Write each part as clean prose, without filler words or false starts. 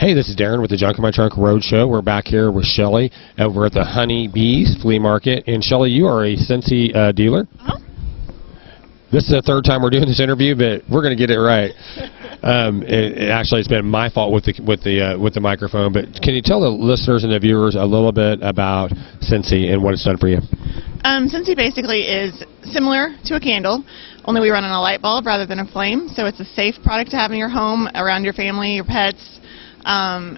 Hey, this is Darren with the Junk in My Trunk Roadshow. We're back here with Shelly over at the Honey Beez Flea Market. And Shelly, you are a Scentsy dealer. Uh-huh. This is the third time we're doing this interview, but we're going to get it right. Actually, it's been my fault with the microphone. But can you tell the listeners and the viewers a little bit about Scentsy and what it's done for you? Scentsy basically is similar to a candle, only we run on a light bulb rather than a flame. So it's a safe product to have in your home, around your family, your pets.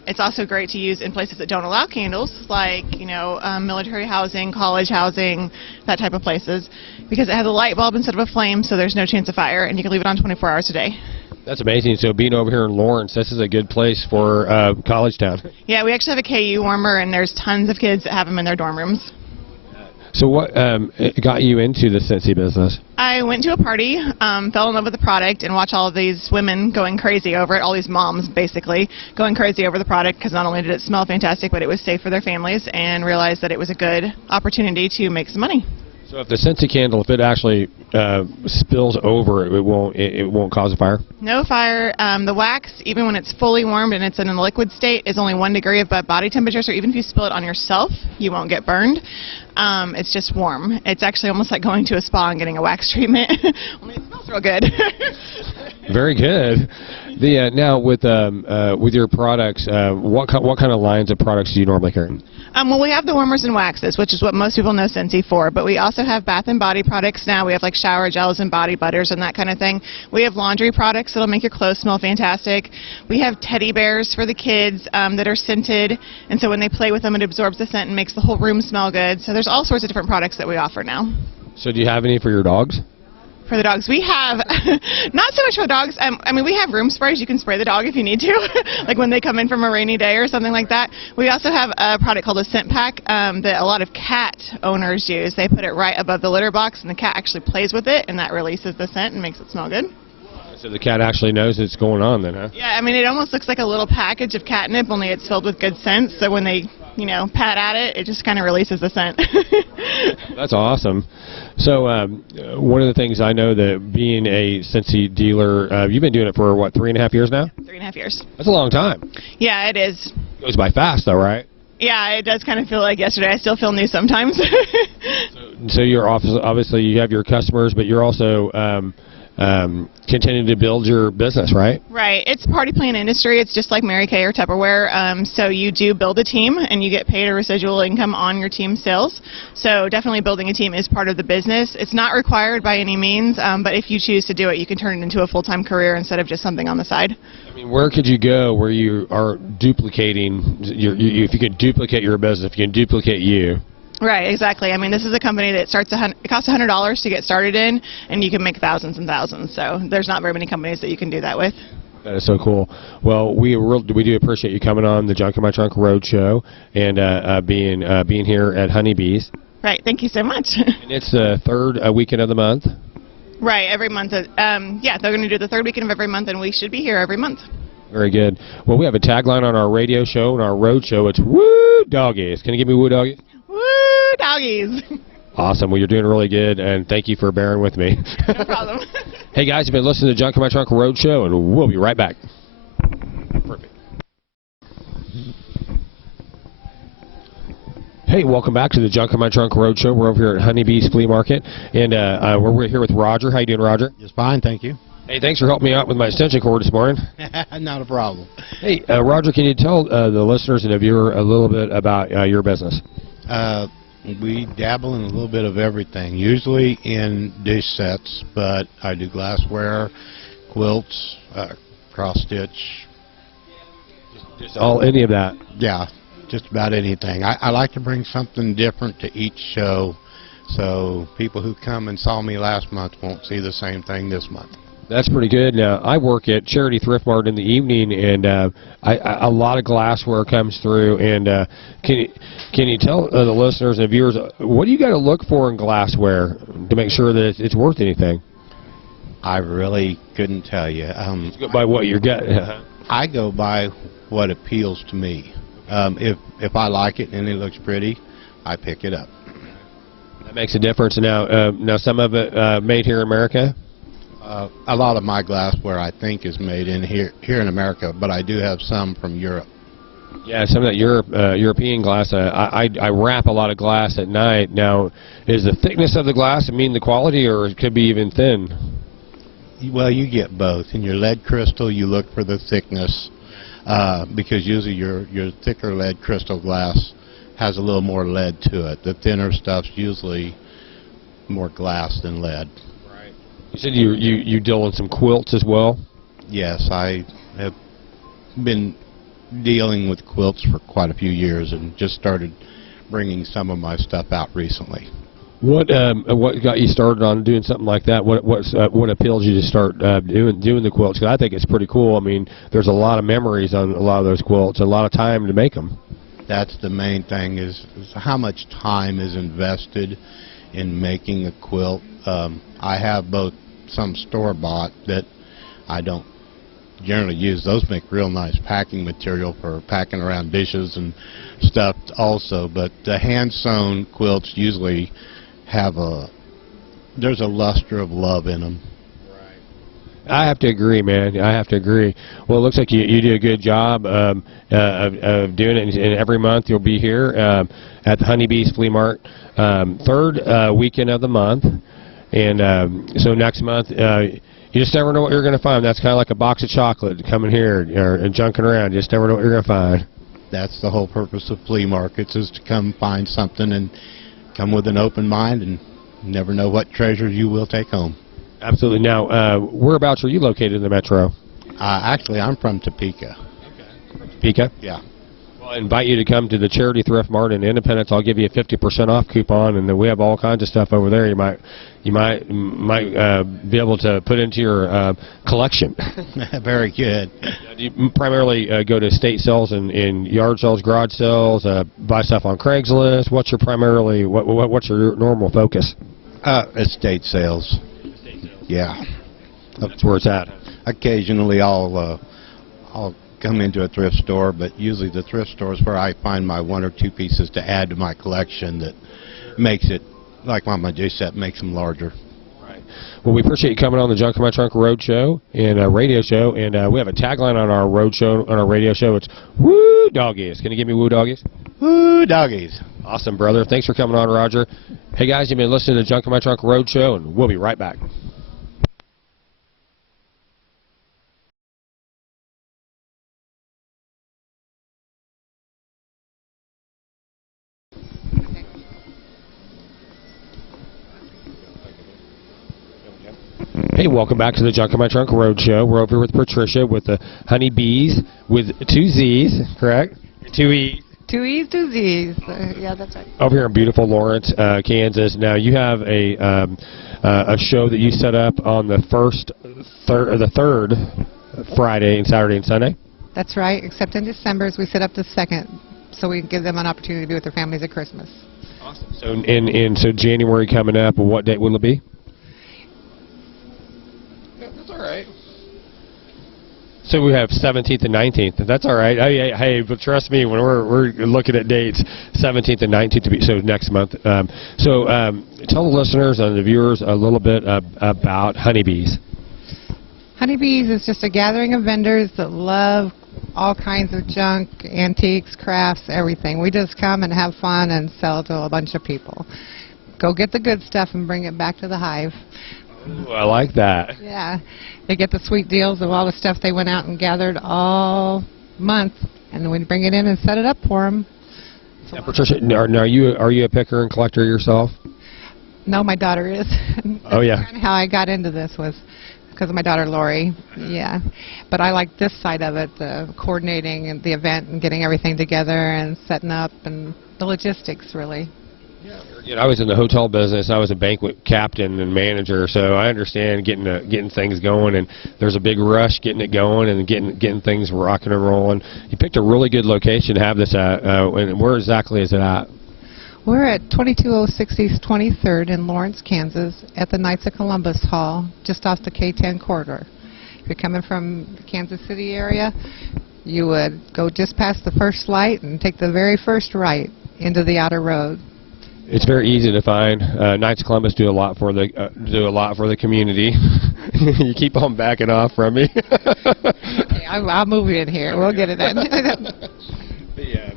It's also great to use in places that don't allow candles, like military housing, college housing, that type of places, because it has a light bulb instead of a flame, so there's no chance of fire, and you can leave it on 24 hours a day. That's amazing. So being over here in Lawrence, this is a good place for college town. Yeah, we actually have a KU warmer, and there's tons of kids that have them in their dorm rooms. So what got you into the Scentsy business? I went to a party, fell in love with the product, and watched all of these women going crazy over it, all these moms basically going crazy over the product because not only did it smell fantastic, but it was safe for their families, and realized that it was a good opportunity to make some money. So if the Scentsy candle, if it actually spills over, it won't cause a fire? No fire. The wax, even when it's fully warmed and it's in a liquid state, is only 1 degree above body temperature, so even if you spill it on yourself, you won't get burned. It's just warm. It's actually almost like going to a spa and getting a wax treatment, only it smells real good. Very good. Now with your products, what kind of lines of products do you normally carry? Well, we have the warmers and waxes, which is what most people know Scentsy for, but we also have bath and body products now. We have like shower gels and body butters and that kind of thing. We have laundry products that'll make your clothes smell fantastic. We have teddy bears for the kids that are scented, and so when they play with them, it absorbs the scent and makes the whole room smell good. So there's all sorts of different products that we offer now. So do you have any for your dogs? For the dogs, we have, not so much for the dogs, we have room sprays. You can spray the dog if you need to, like when they come in from a rainy day or something like that. We also have a product called a scent pack that a lot of cat owners use. They put it right above the litter box, and the cat actually plays with it, and that releases the scent and makes it smell good. So the cat actually knows what's going on then, huh? Yeah, it almost looks like a little package of catnip, only it's filled with good scents, so when they pat at it, it just kind of releases the scent. That's awesome. So one of the things I know that being a Scentsy dealer, you've been doing it for, what, 3.5 years now? 3.5 years. That's a long time. Yeah, it is. It goes by fast, though, right? Yeah, it does kind of feel like yesterday. I still feel new sometimes. So you're obviously you have your customers, but you're also continuing to build your business, right? Right. It's a party plant industry. It's just like Mary Kay or Tupperware. So you do build a team, and you get paid a residual income on your team sales. So definitely building a team is part of the business. It's not required by any means, but if you choose to do it, you can turn it into a full-time career instead of just something on the side. Where could you go where you are duplicating, if you can duplicate your business, if you can duplicate you? Right, exactly. This is a company that it costs $100 to get started in, and you can make thousands and thousands. So there's not very many companies that you can do that with. That is so cool. Well, we do appreciate you coming on the Junk in My Trunk Roadshow and being here at Honey Beez. Right. Thank you so much. And it's the third weekend of the month. Right. Every month. Yeah, they're going to do the third weekend of every month, and we should be here every month. Very good. Well, we have a tagline on our radio show and our road show. It's "Woo Doggies." Can you give me "Woo Doggies"? Woo Doggies. Awesome. Well, you're doing really good, and thank you for bearing with me. No problem. Hey, guys, you've been listening to Junk in My Trunk Roadshow, and we'll be right back. Perfect. Hey, welcome back to the Junk in My Trunk Roadshow. We're over here at Honey Beez Flea Market, and we're here with Roger. How you doing, Roger? Just fine, thank you. Hey, thanks for helping me out with my extension cord this morning. Not a problem. Hey, Roger, can you tell the listeners and the viewer a little bit about your business? We dabble in a little bit of everything, usually in dish sets, but I do glassware, quilts, cross-stitch. Just any of that? Yeah, just about anything. I like to bring something different to each show, so people who come and saw me last month won't see the same thing this month. That's pretty good. Now, I work at Charity Thrift Mart in the evening, and a lot of glassware comes through. And can you tell the listeners and viewers, what do you got to look for in glassware to make sure that it's worth anything? I really couldn't tell you. Go by what you get. I go by what appeals to me. If I like it and it looks pretty, I pick it up. That makes a difference. Now some of it made here in America? A lot of my glassware, I think, is made in here in America, but I do have some from Europe. Yeah, some of that European glass. I wrap a lot of glass at night. Now, is the thickness of the glass mean the quality, or it could be even thin? Well, you get both. In your lead crystal, you look for the thickness because usually your thicker lead crystal glass has a little more lead to it. The thinner stuff's usually more glass than lead. Right. You said you deal in some quilts as well? Yes, I have been dealing with quilts for quite a few years and just started bringing some of my stuff out recently. What got you started on doing something like that? What appealed you to start doing the quilts? Because I think it's pretty cool. I mean, there's a lot of memories on a lot of those quilts, a lot of time to make them. That's the main thing is how much time is invested in making a quilt. I have both some store-bought that I don't generally use. Those make real nice packing material for packing around dishes and stuff also, but the hand-sewn quilts usually have there's a luster of love in them. I have to agree, man. I have to agree. Well, it looks like you do a good job of doing it, and every month you'll be here at the Honeybees Flea Mart, third weekend of the month, and so next month you just never know what you're going to find. That's kind of like a box of chocolate coming here and junking around. You just never know what you're going to find. That's the whole purpose of flea markets, is to come find something and come with an open mind, and never know what treasures you will take home. Absolutely. Now, whereabouts are you located in the metro? Actually, I'm from Topeka. Okay. Topeka? Yeah. Well, I invite you to come to the Charity Thrift Mart in Independence. I'll give you a 50% off coupon, and then we have all kinds of stuff over there. You might be able to put into your collection. Very good. Do you primarily go to estate sales and yard sales, garage sales, buy stuff on Craigslist? What's your normal focus? Estate sales. Yeah. That's where it's at. Occasionally I'll come into a thrift store, but usually the thrift store is where I find my one or two pieces to add to my collection that makes it, like my J-set, makes them larger. Right. Well, we appreciate you coming on the Junk in My Trunk Road Show and radio show, and we have a tagline on our road show, on our radio show. It's "Woo Doggies." Can you give me "Woo Doggies"? Woo Doggies. Awesome, brother. Thanks for coming on, Roger. Hey guys, you've been listening to the Junk in My Trunk Road Show, and we'll be right back. Hey, welcome back to the Junk in My Trunk Road Show. We're over here with Patricia with the Honeybees with 2 Z's, correct? 2 E's. 2 E's, 2 Z's. Yeah, that's right. Over here in beautiful Lawrence, Kansas. Now you have a show that you set up on the third Friday and Saturday and Sunday. That's right. Except in December, we set up the second, so we can give them an opportunity to be with their families at Christmas. Awesome. So so January coming up. What date will it be? That's all right. So we have 17th and 19th. That's all right. Hey, but trust me, when we're looking at dates, 17th and 19th to be so next month. Tell the listeners and the viewers a little bit about Honeybees. Honeybees is just a gathering of vendors that love all kinds of junk, antiques, crafts, everything. We just come and have fun and sell to a bunch of people. Go get the good stuff and bring it back to the hive. Ooh, I like that. Yeah. They get the sweet deals of all the stuff they went out and gathered all month, and then we bring it in and set it up for them. Now, Patricia, are you a picker and collector yourself? No, my daughter is. Oh, yeah. Kind of how I got into this was because of my daughter Lori. Yeah. But I like this side of it, the coordinating and the event and getting everything together and setting up and the logistics, really. Yeah, I was in the hotel business. I was a banquet captain and manager, so I understand getting things going. And there's a big rush getting it going and getting things rocking and rolling. You picked a really good location to have this at. And where exactly is it at? We're at 2206 East 23rd in Lawrence, Kansas, at the Knights of Columbus Hall, just off the K-10 corridor. If you're coming from the Kansas City area, you would go just past the first light and take the very first right into the outer road. It's very easy to find. Knights of Columbus do a lot for the community. You keep on backing off from me. Okay, I'll move you in here. We'll get it in.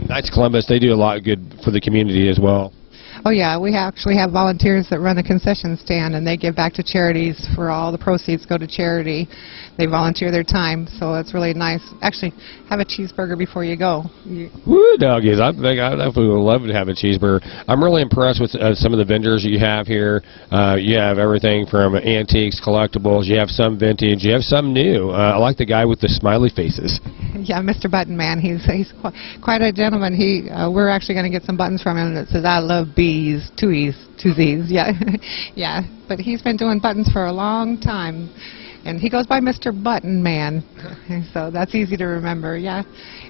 Knights of Columbus, they do a lot of good for the community as well. Oh yeah, we actually have volunteers that run a concession stand, and they give back to charities. For all the proceeds go to charity. They volunteer their time, so it's really nice. Actually, have a cheeseburger before you go. Woo, doggies! I think I definitely would love to have a cheeseburger. I'm really impressed with some of the vendors you have here. You have everything from antiques, collectibles. You have some vintage. You have some new. I like the guy with the smiley faces. Yeah, Mr. Button Man. He's quite a gentleman. We're actually going to get some buttons from him that says "I love Beez," two E's, two Z's. Yeah, yeah. But he's been doing buttons for a long time. And he goes by Mr. Button Man, so that's easy to remember, yeah.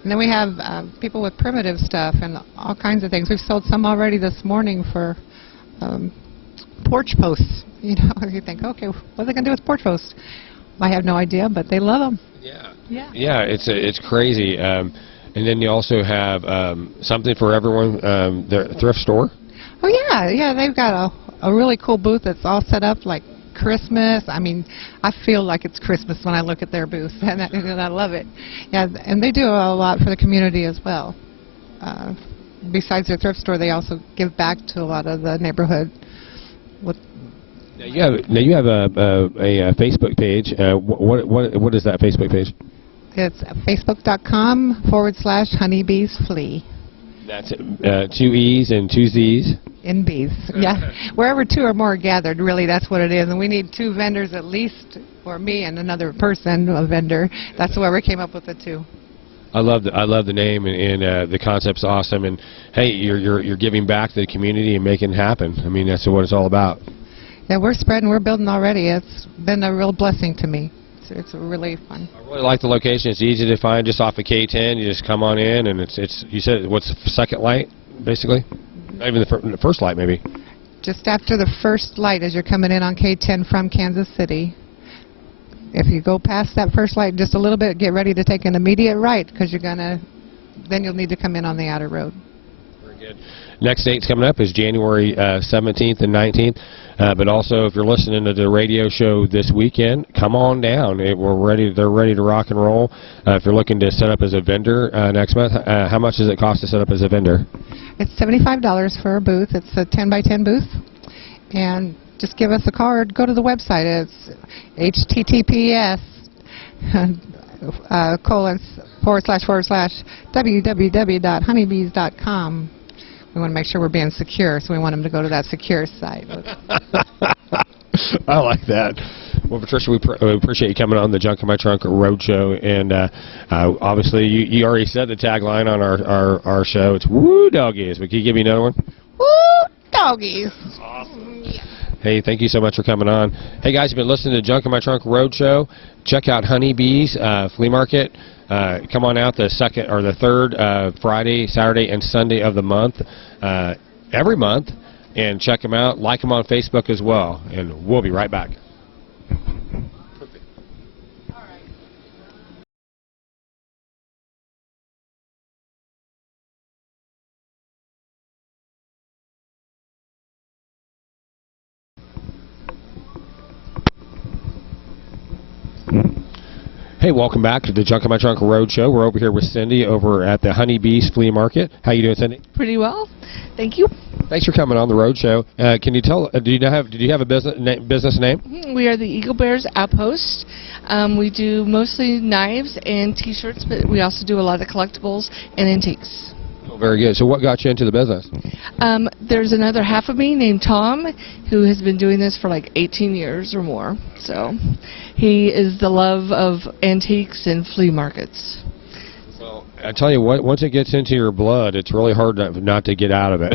And then we have people with primitive stuff and all kinds of things. We've sold some already this morning for porch posts. You know, you think, okay, what are they going to do with porch posts? I have no idea, but they love them. Yeah. Yeah. Yeah, it's crazy. And then you also have something for everyone, the thrift store. Oh, yeah, yeah, they've got a really cool booth that's all set up like Christmas. I mean, I feel like it's Christmas when I look at their booth, and I love it. Yeah, and they do a lot for the community as well. Besides their thrift store, they also give back to a lot of the neighborhood. Now you have a Facebook page. What is that Facebook page? It's facebook.com/honeybeesflea. That's 2 E's and 2 Z's. In Beez, yeah. Wherever two or more are gathered, really, that's what it is. And we need two vendors at least, or me and another person, a vendor. That's where we came up with the two. I love the name, and the concept's awesome. And hey, you're giving back to the community and making it happen. I mean, that's what it's all about. Yeah, we're spreading, we're building already. It's been a real blessing to me. It's really fun. I really like the location. It's easy to find, just off of K10. You just come on in, and it's. You said what's the second light, basically? Not even the first light, maybe. Just after the first light as you're coming in on K10 from Kansas City. If you go past that first light just a little bit, get ready to take an immediate right, because then you'll need to come in on the outer road. Very good. Next date's coming up is January 17th and 19th. But also, if you're listening to the radio show this weekend, come on down. They're ready to rock and roll. If you're looking to set up as a vendor next month, how much does it cost to set up as a vendor? It's $75 for a booth. It's a 10 by 10 booth. And just give us a call or go to the website. It's https://www.honeybees.com. We want to make sure we're being secure, so we want them to go to that secure site. I like that. Well, Patricia, we appreciate you coming on the Junk in My Trunk Roadshow, and obviously you already said the tagline on our show. It's "Woo Doggies." But can you give me another one? Woo doggies! Awesome. Hey, thank you so much for coming on. Hey guys, you've been listening to Junk in My Trunk Roadshow. Check out Honeybees Flea Market. Come on out the second or the third Friday, Saturday, and Sunday of the month, every month, and check them out. Like them on Facebook as well, and we'll be right back. Hey, welcome back to the Junk in My Trunk Roadshow. We're over here with Cindy over at the Honeybees Flea Market. How you doing, Cindy? Pretty well, thank you. Thanks for coming on the roadshow. Can you tell? Did you have a business name? We are the Eagle Bears Outpost. We do mostly knives and T-shirts, but we also do a lot of collectibles and antiques. Oh, very good. So, what got you into the business? There's another half of me named Tom, who has been doing this for like 18 years or more. So, he is the love of antiques and flea markets. Well, I tell you what, once it gets into your blood, it's really hard not to get out of it.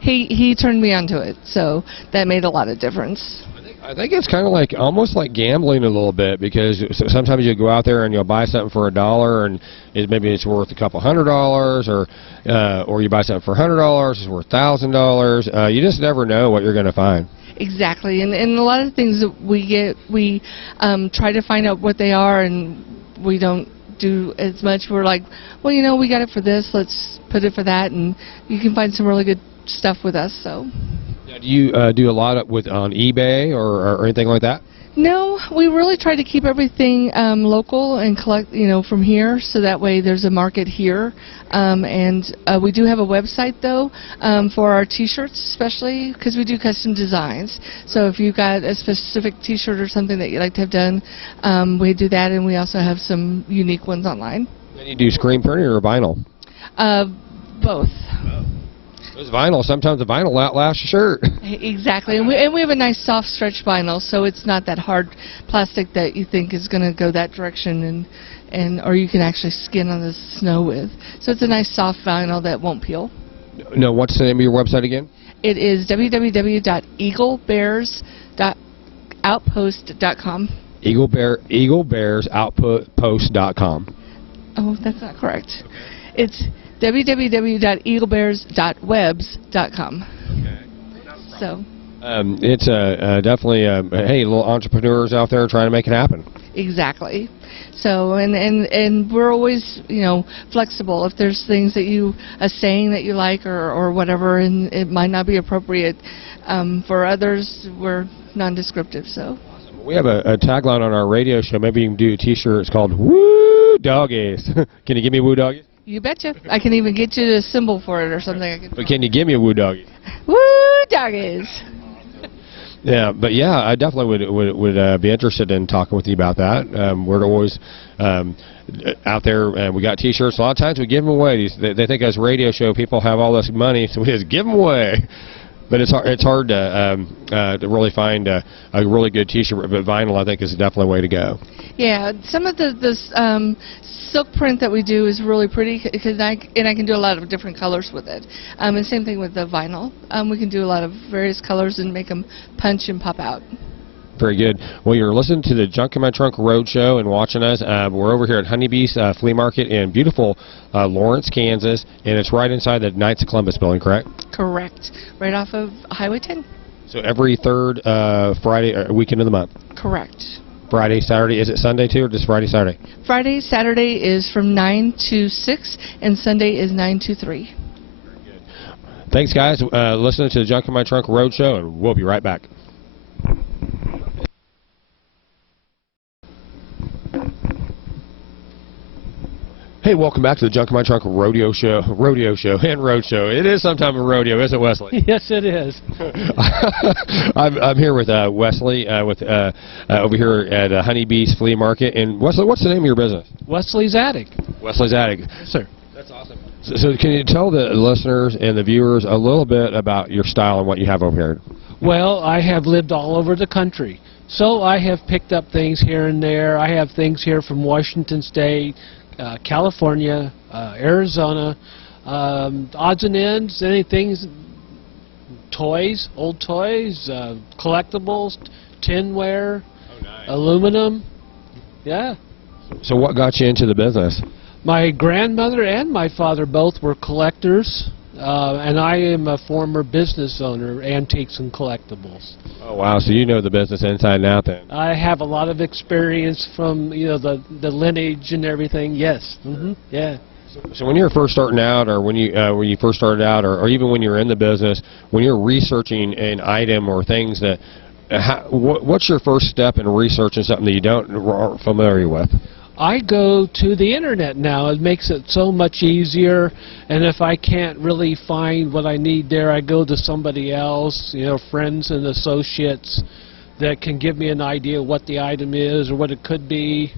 He turned me onto it, so that made a lot of difference. I think it's kind of like almost like gambling a little bit, because sometimes you go out there and you'll buy something for $1 and maybe it's worth a couple $100, or you buy something for $100, it's worth $1,000. You just never know what you're going to find. Exactly, and a lot of things that we get, we try to find out what they are, and we don't do as much. We're like, well, you know, we got it for this, let's put it for that, and you can find some really good stuff with us. So. Now, do you do a lot on eBay or anything like that? No, we really try to keep everything local and collect, from here, so that way there's a market here. And we do have a website, though, for our T-shirts, especially because we do custom designs. So if you've got a specific T-shirt or something that you'd like to have done, we do that, and we also have some unique ones online. And you do screen printing or vinyl? Both. Those vinyl, sometimes the vinyl outlasts your shirt. Exactly, and we have a nice soft stretch vinyl, so it's not that hard plastic that you think is going to go that direction, or you can actually skin on the snow with. So it's a nice soft vinyl that won't peel. No, what's the name of your website again? It is www.eaglebearsoutpost.com. Eaglebearsoutpost.com. Oh, that's not correct. It's www.eaglebears.webs.com. Okay. So. It's definitely, hey, little entrepreneurs out there trying to make it happen. Exactly. So, and we're always, flexible. If there's things that a saying that you like or whatever, and it might not be appropriate for others, we're non-descriptive. So. We have a tagline on our radio show. Maybe you can do a T-shirt. It's called "Woo Doggies." Can you give me a woo doggy? You betcha. I can even get you a symbol for it or something. But can you give me a woo doggy? Woo doggies. Yeah, but yeah, I definitely would be interested in talking with you about that. We're always out there, and we got T-shirts. A lot of times we give them away. They think as radio show people have all this money, so we just give them away. But it's hard to really find a really good T-shirt. But vinyl, I think, is definitely a way to go. Yeah, some of the silk print that we do is really pretty, because I can do a lot of different colors with it. And same thing with the vinyl. We can do a lot of various colors and make them punch and pop out. Very good. Well, you're listening to the Junk in My Trunk Road Show and watching us. We're over here at Honeybee's Flea Market in beautiful Lawrence, Kansas, and it's right inside the Knights of Columbus building, correct? Correct. Right off of Highway 10. So every third Friday weekend of the month? Correct. Friday, Saturday. Is it Sunday too, or just Friday, Saturday? Friday, Saturday is from 9 to 6, and Sunday is 9 to 3. Very good. Thanks, guys. Listening to the Junk in My Trunk Road Show, and we'll be right back. Hey, welcome back to the Junk in My Trunk Rodeo Show and Road Show. It is sometime a rodeo, isn't it, Wesley? Yes, it is. I'm here with Wesley over here at Honeybee's Flea Market. And Wesley, what's the name of your business? Wesley's Attic. Wesley's Attic. Yes, sir. That's awesome. So can you tell the listeners and the viewers a little bit about your style and what you have over here? Well, I have lived all over the country, so I have picked up things here and there. I have things here from Washington State, California, Arizona, odds and ends, anything, toys, old toys, collectibles, tinware, aluminum. Yeah. So what got you into the business? My grandmother and my father both were collectors, and I am a former business owner, antiques and collectibles. Oh, wow. So you know the business inside and out then. I have a lot of experience from, the lineage and everything. Yes. Yeah. So when you're first starting out, or when you first started out, or even when you're in the business, when you're researching an item or things that, what's your first step in researching something that you aren't familiar with? I go to the internet now. It makes it so much easier, and if I can't really find what I need there, I go to somebody else, friends and associates that can give me an idea of what the item is or what it could be,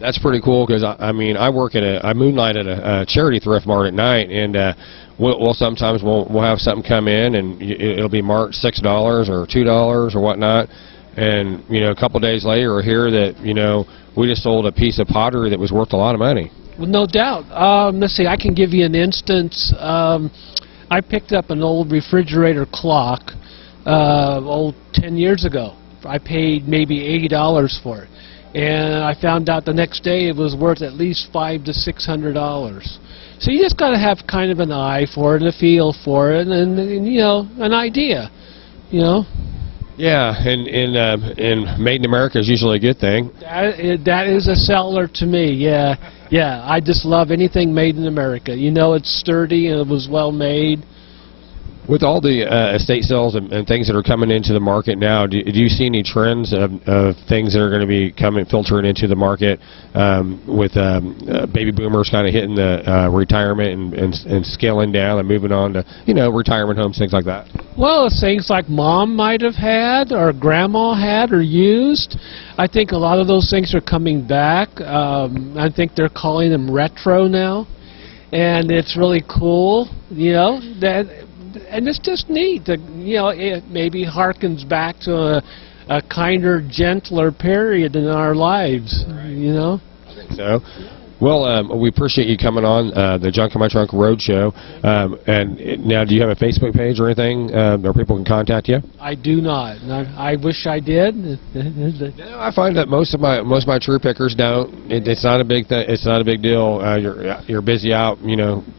That's pretty cool, because I moonlight at a charity thrift mart at night, and we'll sometimes we'll have something come in, and it'll be marked $6 or $2 or whatnot, and a couple days later we'll hear that we just sold a piece of pottery that was worth a lot of money. Well, no doubt. Let's see, I can give you an instance. I picked up an old refrigerator clock 10 years ago. I paid maybe $80 for it. And I found out the next day it was worth at least $500 to $600. So you just got to have kind of an eye for it, a feel for it, and an idea, Yeah, and made in America is usually a good thing. That is a seller to me. Yeah. I just love anything made in America. It's sturdy and it was well made. With all the estate sales and things that are coming into the market now, do you see any trends of things that are going to be filtering into the market with baby boomers kind of hitting the retirement and scaling down and moving on to retirement homes, things like that? Well, things like mom might have had or grandma had or used. I think a lot of those things are coming back. I think they're calling them retro now, and it's really cool. And it's just neat. It maybe harkens back to a kinder, gentler period in our lives. I think so. Well, we appreciate you coming on the Junk in My Trunk Roadshow. And now, do you have a Facebook page or anything where people can contact you? I do not. I wish I did. I find that most of my true pickers don't. It's not a big thing. It's not a big deal. You're busy out,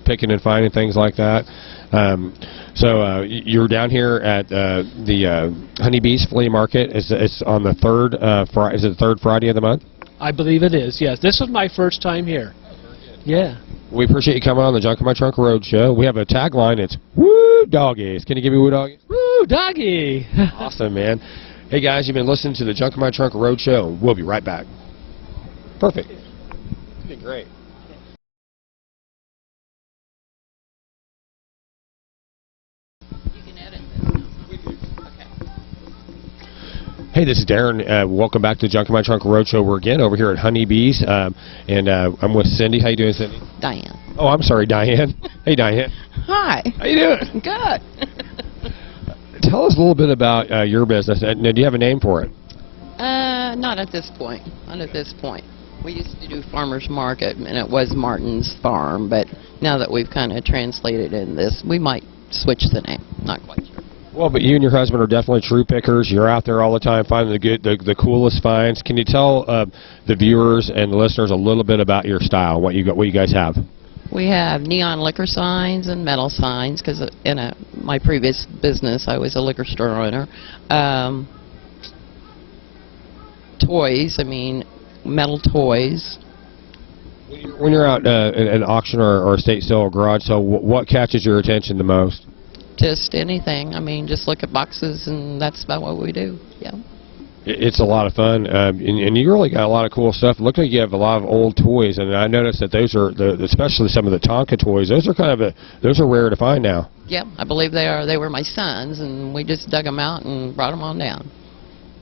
picking and finding things like that. So you're down here at the Honeybees Flea Market. It's on the third. Is it the third Friday of the month? I believe it is. Yes, this is my first time here. Yeah. We appreciate you coming on the Junk in My Trunk Roadshow. We have a tagline. It's "Woo Doggies." Can you give me "Woo Doggies"? Woo Doggy. Awesome, man. Hey guys, you've been listening to the Junk in My Trunk Roadshow, and we'll be right back. Perfect. You did great. Hey, this is Darren. Welcome back to Junk in My Trunk Roadshow. We're again over here at Honeybees, and I'm with Cindy. How you doing, Cindy? Diane. Oh, I'm sorry, Diane. Hey, Diane. Hi. How you doing? Good. Tell us a little bit about your business. Now, do you have a name for it? Not at this point. Not at this point. We used to do farmers market, and it was Martin's Farm, but now that we've kind of translated in this, we might switch the name. Not quite sure. Well, but you and your husband are definitely true pickers. You're out there all the time finding the coolest finds. Can you tell the viewers and the listeners a little bit about your style, what you guys have? We have neon liquor signs and metal signs, because in my previous business I was a liquor store owner. Toys, metal toys. When you're out at an auction or a estate sale or garage sale, what catches your attention the most? Just anything. Just look at boxes, and that's about what we do. Yeah. It's a lot of fun, and you really got a lot of cool stuff. It looks like you have a lot of old toys, and I noticed that those are, especially some of the Tonka toys, those are rare to find now. Yeah, I believe they are. They were my son's, and we just dug them out and brought them on down.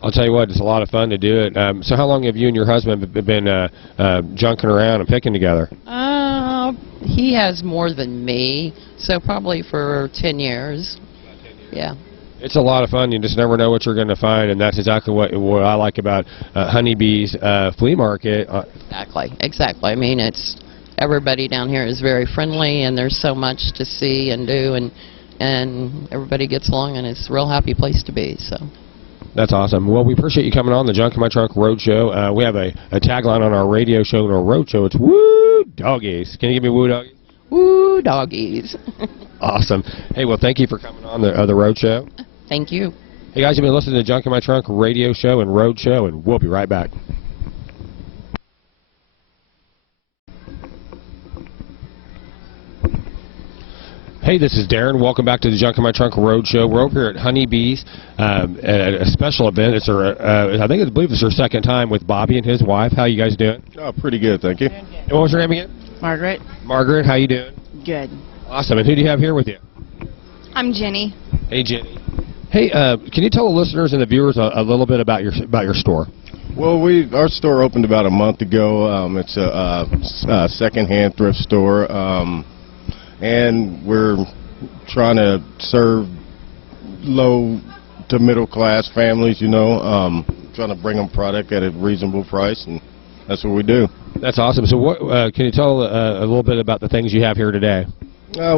I'll tell you what, it's a lot of fun to do it. So how long have you and your husband been junking around and picking together? He has more than me, so probably for 10 years. Yeah. It's a lot of fun. You just never know what you're going to find, and that's exactly what I like about Honeybees Flea Market. Exactly. It's everybody down here is very friendly, and there's so much to see and do, and everybody gets along, and it's a real happy place to be. So. That's awesome. Well, we appreciate you coming on the Junk in My Trunk Roadshow. We have a tagline on our radio show and our roadshow. It's "Woo Doggies." Can you give me "Woo Doggies"? Woo Doggies. Awesome. Hey, well, thank you for coming on the roadshow. Thank you. Hey guys, you've been listening to the Junk in My Trunk radio show and road show, and we'll be right back. Hey, this is Darren. Welcome back to the Junk in My Trunk Road Show. We're over here at Honeybees at a special event. I believe it's her second time with Bobby and his wife. How you guys doing? Oh, pretty good, thank you. And what was your name again? Margaret. Margaret, how you doing? Good. Awesome. And who do you have here with you? I'm Jenny. Hey, Jenny. Hey, can you tell the listeners and the viewers a little bit about your store? Well, our store opened about a month ago. It's a second-hand thrift store. And we're trying to serve low to middle class families, trying to bring them product at a reasonable price, and that's what we do. That's awesome. So what can you tell a little bit about the things you have here today?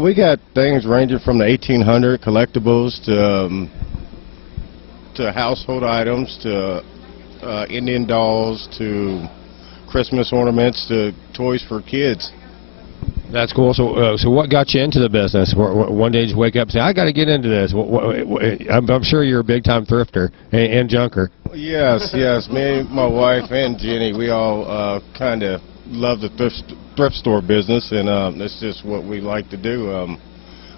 We got things ranging from the 1800 collectibles to household items to Indian dolls to Christmas ornaments to toys for kids. That's cool. So what got you into the business? One day you just wake up and say, I got to get into this. I'm sure you're a big-time thrifter and junker. Yes. Me, my wife, and Jenny, we all kind of love the thrift store business, and it's just what we like to do.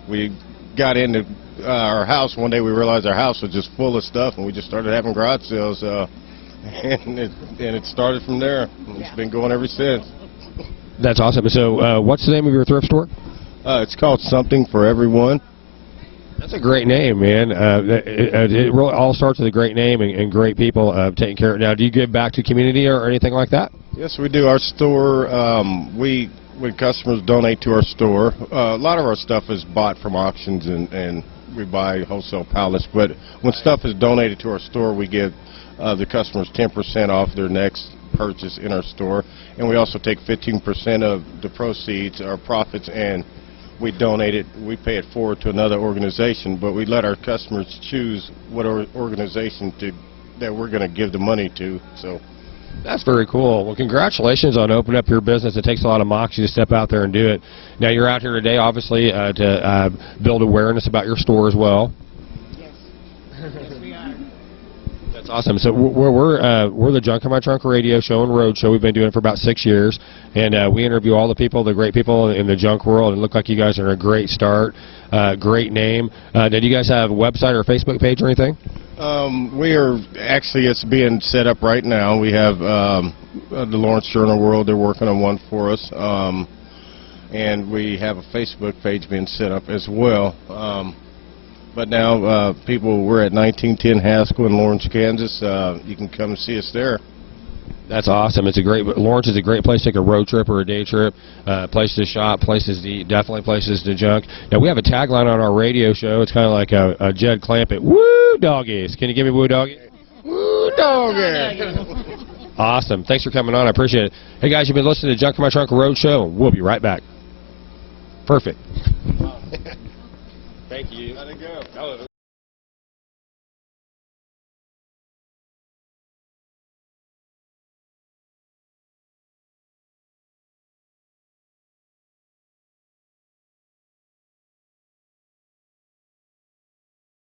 We got into our house, one day we realized our house was just full of stuff, and we just started having garage sales, and it started from there. It's been going ever since. That's awesome. So what's the name of your thrift store? It's called Something for Everyone. That's a great name, man. It really all starts with a great name and great people taking care of it. Now, do you give back to community or anything like that? Yes, we do. Our store, when customers donate to our store, a lot of our stuff is bought from auctions and we buy wholesale pallets. But when stuff is donated to our store, we give the customers 10% off their next purchase in our store. And we also take 15% of the proceeds, our profits, and we donate it, we pay it forward to another organization, but we let our customers choose what organization that we're going to give the money to. So that's very cool. Well, congratulations on opening up your business. It takes a lot of moxie to step out there and do it. Now, you're out here today, obviously, to build awareness about your store as well. Yes. Yes, we are. That's awesome. So we're the Junk in My Trunk radio show and road show. We've been doing it for about 6 years, and we interview all the people, the great people in the junk world. And it looked like you guys are a great start, great name. Did you guys have a website or a Facebook page or anything? We are actually, it's being set up right now. We have the Lawrence Journal World. They're working on one for us, and we have a Facebook page being set up as well. But now, we're at 1910 Haskell in Lawrence, Kansas. You can come and see us there. That's awesome. Lawrence is a great place to take a road trip or a day trip, place to shop, places to eat, definitely places to junk. Now, we have a tagline on our radio show. It's kind of like a Jed Clampett, woo doggies. Can you give me woo doggy? Woo doggy. Awesome. Thanks for coming on. I appreciate it. Hey, guys, you've been listening to Junk in My Trunk Road Show. We'll be right back. Perfect. Thank you. How'd it go?